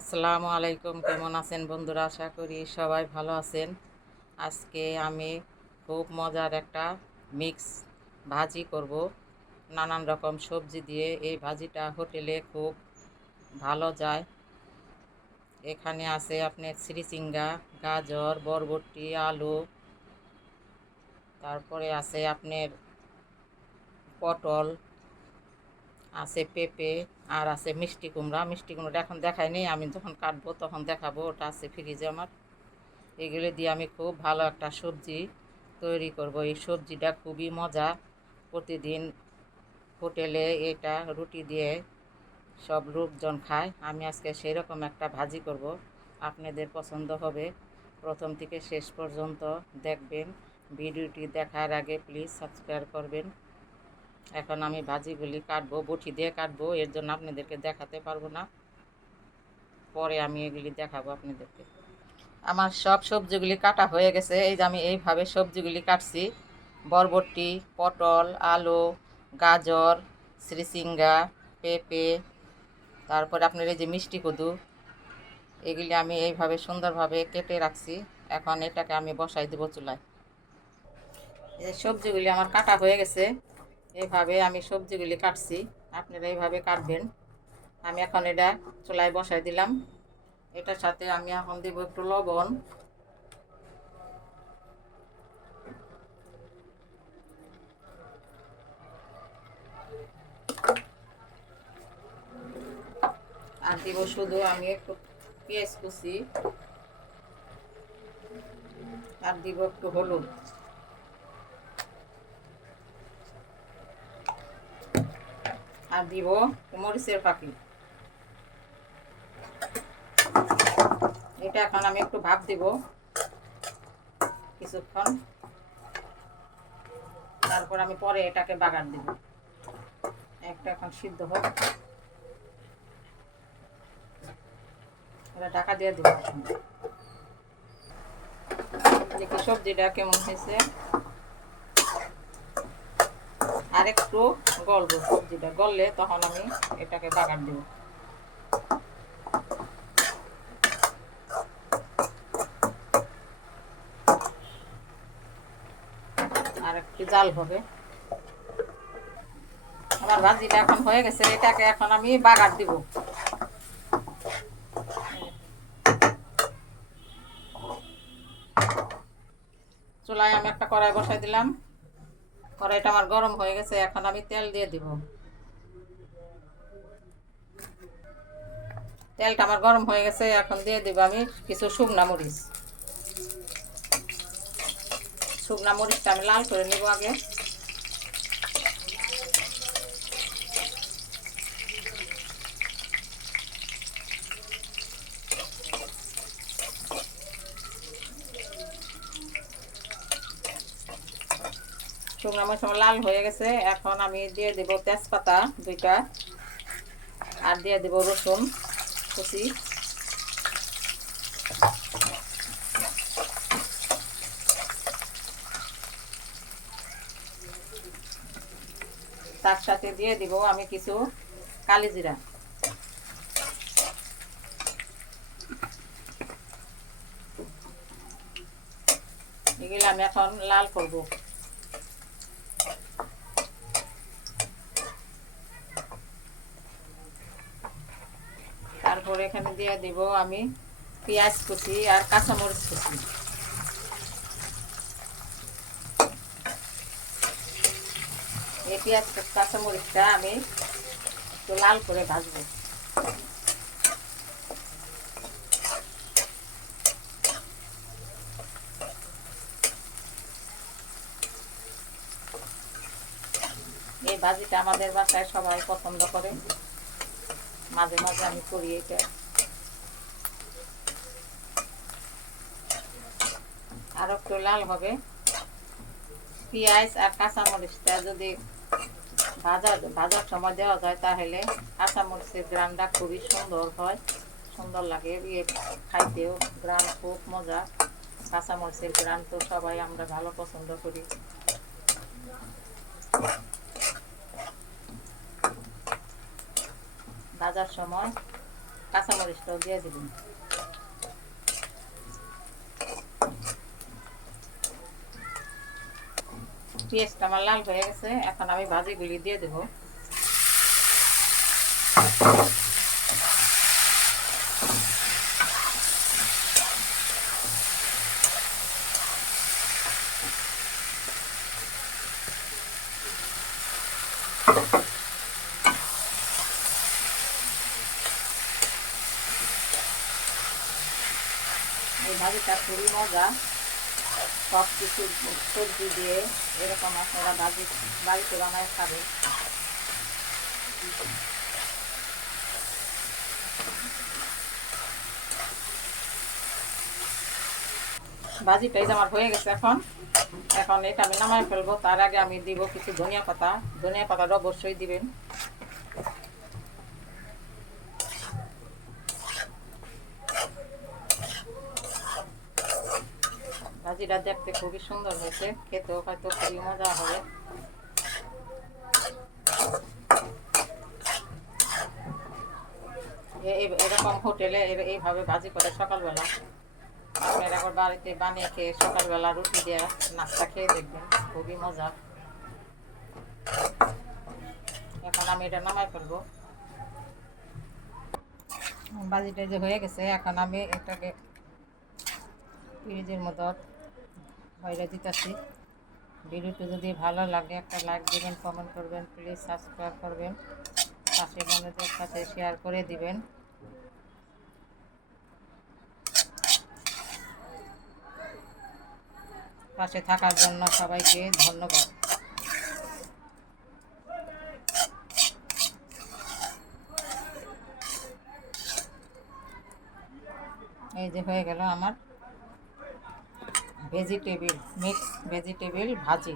আসসালামু আলাইকুম, কেমন আছেন বন্ধুরা? আশা করি সবাই ভালো আছেন। আজকে আমি খুব মজার একটা মিক্স ভাজি করব। নানান রকম সবজি দিয়ে এই ভাজিটা হোটেলে খুব ভালো যায়। এখানে আছে আপনার শ্রীচিঙ্গা গাজর, বরবটি, আলু, তারপরে আছে আপনার পটল আছে পেঁপে আর আছে মিষ্টি কুমড়া। মিষ্টি কুমড়োটা এখন দেখায়নি আমি যখন কাটবো তখন দেখাবো, ওটা আছে ফ্রিজে আমার। এগুলো দিয়ে আমি খুব ভালো একটা সবজি তৈরি করব। এই সবজিটা খুবই মজা। প্রতিদিন হোটেলে এটা রুটি দিয়ে সব লোকজন খায়। আমি আজকে সেই রকম একটা ভাজি করব। আপনাদের পছন্দ হবে। প্রথম থেকে শেষ পর্যন্ত দেখবেন। ভিডিওটি দেখার আগে প্লিজ সাবস্ক্রাইব করবেন। এখন আমি ভাজিগুলি কাটবো, বটি দিয়ে কাটবো, এর জন্য আপনাদেরকে দেখাতে পারব না। পরে আমি এগুলি দেখাবো আপনাদেরকে। আমার সব সবজিগুলি কাটা হয়ে গেছে। এই যে আমি এইভাবে সবজিগুলি কাটছি। বরবটি, পটল, আলু, গাজর, শ্রীসিঙ্গা, পেঁপে, তারপরে আপনার এই যে মিষ্টি কদু, এগুলি আমি এইভাবে সুন্দরভাবে কেটে রাখছি। এখন এটাকে আমি বসাই দেবো চুলায়। এই সবজিগুলি আমার কাটা হয়ে গেছে। এইভাবে আমি সবজিগুলি কাটছি। আপনারা এইভাবে কাটবেন। আমি এখন এটা চুলায় বসাই দিলাম। এটার সাথে আমি এখন দেব একটু লবণ। আর দিব শুধু আমি একটু পেঁয়াজ কুচি। আর দিব একটু হলুদ। আর দিব মরিচের পাখি। এটা এখন আমি একটু ভাপ দিব। কিছুক্ষণ। তারপর আমি পরে এটাকে বাগান দিব। একটা এখন সিদ্ধ হোক। এটা ঢাকা দিয়ে দিব। দেখি সবজিটা কেমন হয়েছে। আর একটু গলবো সবজিটা গললে তখন আমি এটাকে বাগান দেব। আর একটু জাল হবে। আমার ভাজিটা এখন হয়ে গেছে, এটাকে এখন আমি বাগার দিব। চুলায় আমি একটা কড়াই বসাই দিলাম। কড়াইটা আমার গরম হয়ে গেছে, এখন আমি তেল দিয়ে দিব। তেলটা আমার গরম হয়ে গেছে, এখন দিয়ে দিব আমি কিছু শুকনা মরিচ। শুকনা মরিচটা আমি লাল করে নিব আগে। শুকনো মরিচ আমার লাল হয়ে গেছে। এখন আমি দিয়ে দেব তেজপাতা দুইটা। আর দিয়ে দেব রসুন, কুচি। তার সাথে দিয়ে দিব আমি কিছু কালি জিরা। এগুলো আমি এখন লাল করব। তারপরে এখানে দিয়ে দিব আমি পেঁয়াজ কুচি আর কাঁচামরিচ কুচি। এই পেঁয়াজ কাঁচামরিচটা আমি একটু লাল করে ভাজবো। এই ভাজিটা আমাদের বাসায় সবাই পছন্দ করে। মাঝে মাঝে আমি করি এটা। আর একটু লাল হবে। পেঁয়াজ আর কাঁচামরিচটা যদি ভাজা ভাজার সময় দেওয়া যায় তাহলে কাঁচামরিচের গ্রানটা খুবই সুন্দর হয়। সুন্দর লাগে। ইয়ে খাইতেও গ্রান খুব মজা। কাঁচামরিচের গ্রান তো সবাই আমরা ভালো পছন্দ করি। ভাজার সময় কাঁচামরিচটাও দিয়ে দিবেন পেঁয়াজটা আমার লাল হয়ে গেছে, এখন আমি ভাজিগুলি দিয়ে দেবো। ভাজিটা খুবই মজা সব কিছু সবজি দিয়ে এরকম আপনারা ভাজি বাড়িতে বানায় খাবেন। এই যে আমার হয়ে গেছে এখন। এখন এটা আমি নামায় ফেলব। তার আগে আমি দিব কিছু ধনিয়া পাতা। ধনিয়া পাতাটা অবশ্যই দিবেন। ভাজিটা দেখতে খুবই সুন্দর হয়েছে। খেতেও হয়তো খুবই মজা হবে। এরকম হোটেলে এইভাবে ভাজি করে সকালবেলা। আপনারা বাড়িতে বানিয়ে খেয়ে সকালবেলা রুটি দিয়ে নাস্তা খেয়ে দেখবেন, খুবই মজা। এখন আমি এটা নামাই ফেলব। বাজিটা যে হয়ে গেছে, এখন আমি এটাকে ফ্রিজের মতো বাইরে দিতেছি ভিডিওটি যদি ভালো লাগে একটা লাইক দিবেন কমেন্ট করবেন প্লিজ সাবস্ক্রাইব করবেন। পাশে বন্ধুদের সাথে শেয়ার করে দিবেন। পাশে থাকার জন্য সবাইকে ধন্যবাদ। এই যে হয়ে গেল আমার। ভেজিটেবিল মিক্স ভেজিটেবিল ভাজি।